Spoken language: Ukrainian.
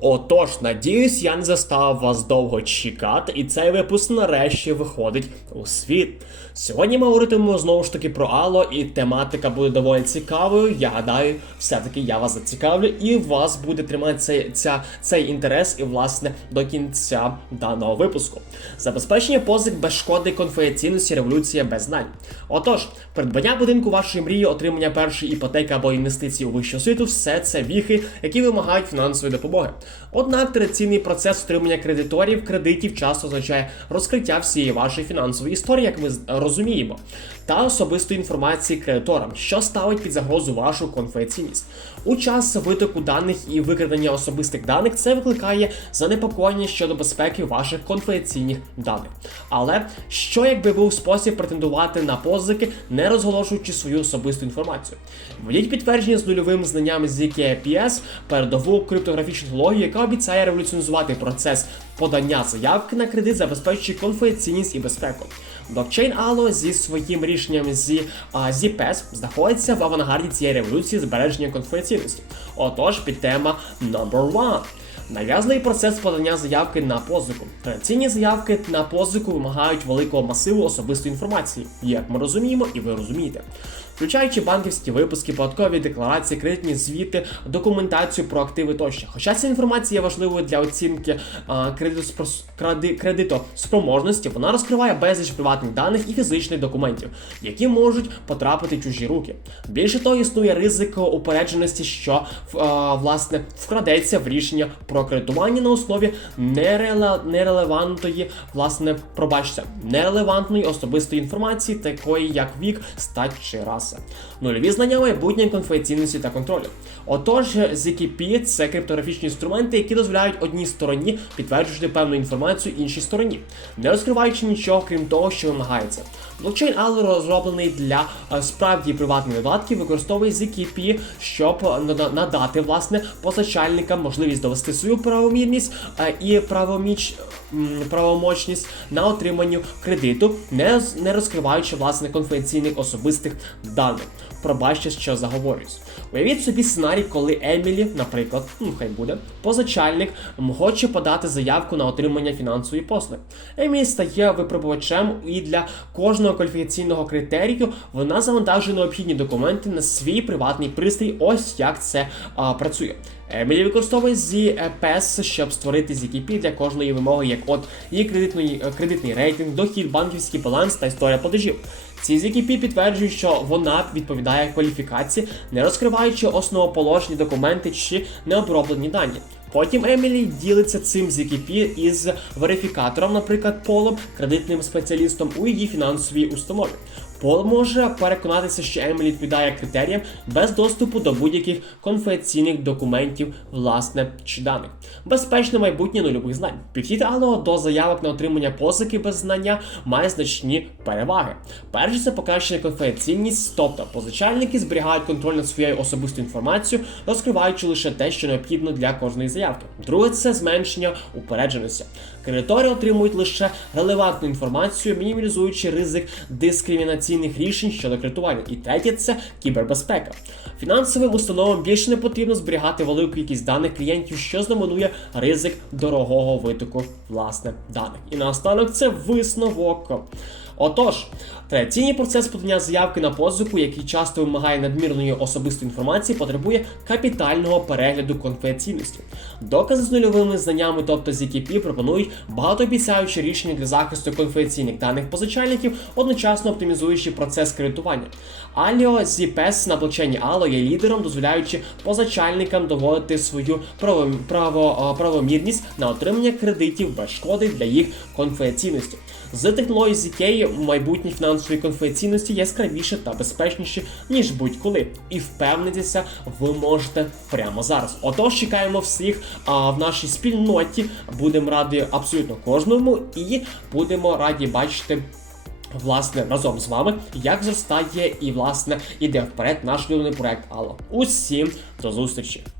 Отож, надіюсь, я не застав вас довго чекати, і цей випуск нарешті виходить у світ. Сьогодні ми говоритимемо знову ж таки про Ало, і тематика буде доволі цікавою. Я гадаю, все-таки я вас зацікавлю, і вас буде тримати цей, ця, цей інтерес, і власне до кінця даного випуску. Забезпечення позик без шкоди конфіденційності революція без знань. Отож, придбання будинку вашої мрії, отримання першої іпотеки або інвестиції у вищу освіту все це віхи, які вимагають фінансової допомоги. Однак традиційний процес отримання кредиторів, кредитів часто означає розкриття всієї вашої фінансової історії, як ми розуміємо, та особистої інформації кредиторам, що ставить під загрозу вашу конфіденційність. У час витоку даних і викрадення особистих даних це викликає занепокоєння щодо безпеки ваших конфіденційних даних. Але що якби був спосіб претендувати на позики, не розголошуючи свою особисту інформацію? Введіть підтвердження з нульовим знанням з ZKPS, передову криптографічну технологію, яка обіцяє революціонізувати процес подання заявки на кредит, забезпечуючи конфіденційність і безпеку. Блокчейн Allo зі своїм рішенням зі ZPS знаходиться в авангарді цієї революції збереження конфіденційності. Отож, підтема number one. Нав'язаний процес подання заявки на позику. Традиційні заявки на позику вимагають великого масиву особистої інформації, як ми розуміємо, і ви розумієте. Включаючи банківські випуски, податкові декларації, кредитні звіти, документацію про активи тощо. Хоча ця інформація є важливою для оцінки кредитоспос- кредитоспроможності, вона розкриває безліч приватних даних і фізичних документів, які можуть потрапити в чужі руки. Більше того, існує ризик упередженості, що а, власне вкрадеться в рішення про кредитування на основі нереле- нерелевантної, власне, пробачте, нерелевантної особистої інформації, такої як вік, стать чи раса. Нульові знання майбутньої конфіденційності та контролю. Отож, ZKP – це криптографічні інструменти, які дозволяють одній стороні підтверджувати певну інформацію іншій стороні, не розкриваючи нічого, крім того, що вимагається. Блокчейн Allo розроблений для е, справді приватних додатків, використовує ZKP, щоб надати власне постачальникам можливість довести свою правомірність е, і правоміч правомочність на отриманню кредиту, не, не розкриваючи власне конфіденційних особистих даних. Пробачте, що заговорюсь. Уявіть собі сценарій, коли Емілі, наприклад, ну хай буде, позичальник хоче подати заявку на отримання фінансової послуги. Емілі стає випробувачем, і для кожного кваліфікаційного критерію вона завантажує необхідні документи на свій приватний пристрій. Ось як це а, працює. Емілі використовує ZPS, щоб створити ZKP для кожної вимоги, як от її кредитної, е, кредитний рейтинг, дохід, банківський баланс та історія платежів. Ці ZKP підтверджують, що вона відповідає кваліфікації, не розкриваючи основоположні документи чи необроблені дані. Потім Емілі ділиться цим ZKP із верифікатором, наприклад, Полом, кредитним спеціалістом у її фінансовій установі. Пол може переконатися, що Емілі відповідає критеріям без доступу до будь-яких конфіденційних документів, власне чи даних. Безпечне майбутнє нульових знань. Підхід Алло до заявок на отримання позики без знання має значні переваги. Перше це покращення конфіденційність, тобто позичальники зберігають контроль над своєю особистою інформацією, розкриваючи лише те, що необхідно для кожної заявки. Друге це зменшення упередженості. Кредитори отримують лише релевантну інформацію, мінімізуючи ризик дискримінаційних рішень щодо кредитування. І третє це кібербезпека. Фінансовим установам більше не потрібно зберігати велику кількість даних клієнтів, що знаменує ризик дорогого витоку власне даних. І наостанок це висновок. Отож, традиційний процес подання заявки на позику, який часто вимагає надмірної особистої інформації, потребує капітального перегляду конфіденційності. Докази з нульовими знаннями, тобто ZKP, пропонують багатообіцяючі рішення для захисту конфіденційних даних позичальників, одночасно оптимізуючи процес кредитування. Alio ZPS на блокчейні Allo є лідером, дозволяючи позичальникам доводити свою право, право, правомірність на отримання кредитів без шкоди для їх конфіденційності. З технології ZK майбутні фінансові конфіденційності яскравіше та безпечніші, ніж будь-коли. І впевнитися ви можете прямо зараз. Отож, чекаємо всіх а, в нашій спільноті. Будемо раді абсолютно кожному і будемо раді бачити. Власне, разом з вами, як зростає і власне іде вперед наш улюблений проект Алло. Усім до зустрічі!